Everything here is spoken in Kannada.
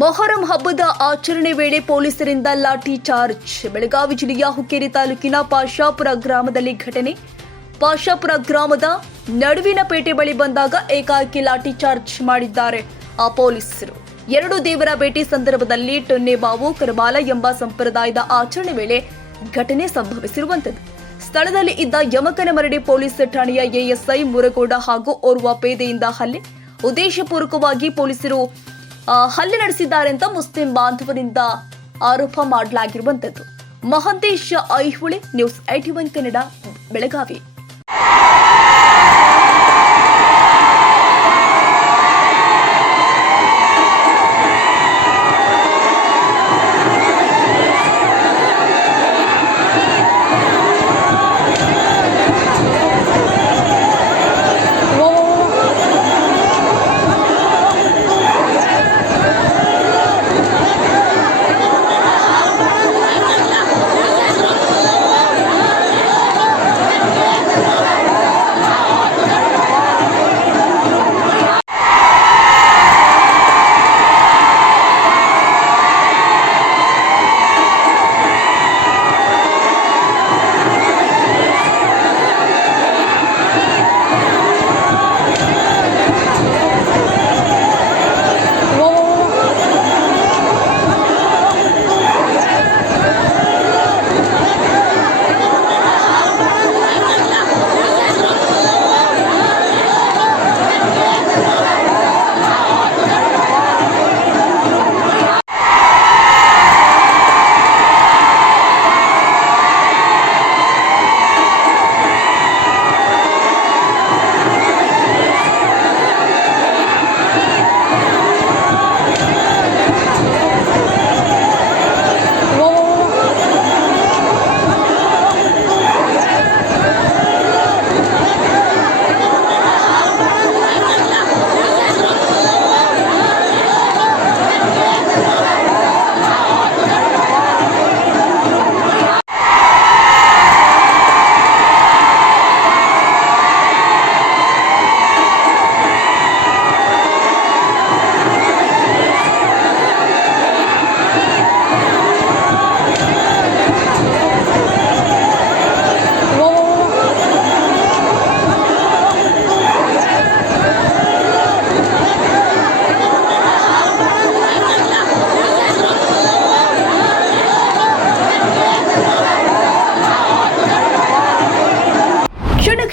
ಮೊಹರಂ ಹಬ್ಬದ ಆಚರಣೆ ವೇಳೆ ಪೊಲೀಸರಿಂದ ಲಾಠಿ ಚಾರ್ಜ್. ಬೆಳಗಾವಿ ಜಿಲ್ಲೆಯ ಹುಕ್ಕೇರಿ ತಾಲೂಕಿನ ಪಾಶಾಪುರ ಗ್ರಾಮದಲ್ಲಿ ಘಟನೆ. ಪಾಶಾಪುರ ಗ್ರಾಮದ ನಡುವಿನ ಪೇಟೆ ಬಳಿ ಬಂದಾಗ ಏಕಾಏಕಿ ಲಾಠಿ ಚಾರ್ಜ್ ಮಾಡಿದ್ದಾರೆ. ಆ ಪೊಲೀಸರು. ಎರಡು ದೇವರ ಭೇಟಿ ಸಂದರ್ಭದಲ್ಲಿ ಟೊನ್ನೆಬಾವು ಕರಮಾಲ ಎಂಬ ಸಂಪ್ರದಾಯದ ಆಚರಣೆ ವೇಳೆ ಘಟನೆ ಸಂಭವಿಸಿರುವಂತದ್ದು ಸ್ಥಳದಲ್ಲಿ ಇದ್ದ ಯಮಕನಮರಡಿ ಪೊಲೀಸ್ ಠಾಣೆಯ ಎಎಸ್ಐ ಮುರಗೋಡ ಹಾಗೂ ಓರ್ವ ಪೇದೆಯಿಂದ ಹಲ್ಲೆ. ಉದ್ದೇಶಪೂರ್ವಕವಾಗಿ ಪೊಲೀಸರು ಹಲ್ಲೆ ನಡೆಸಿದ್ದಾರೆ ಅಂತ ಮುಸ್ಲಿಂ ಬಾಂಧವರಿಂದ ಆರೋಪ ಮಾಡಲಾಗಿರುವಂತದ್ದು. Mahantesh Aihole news IT one Kannada Belagavi.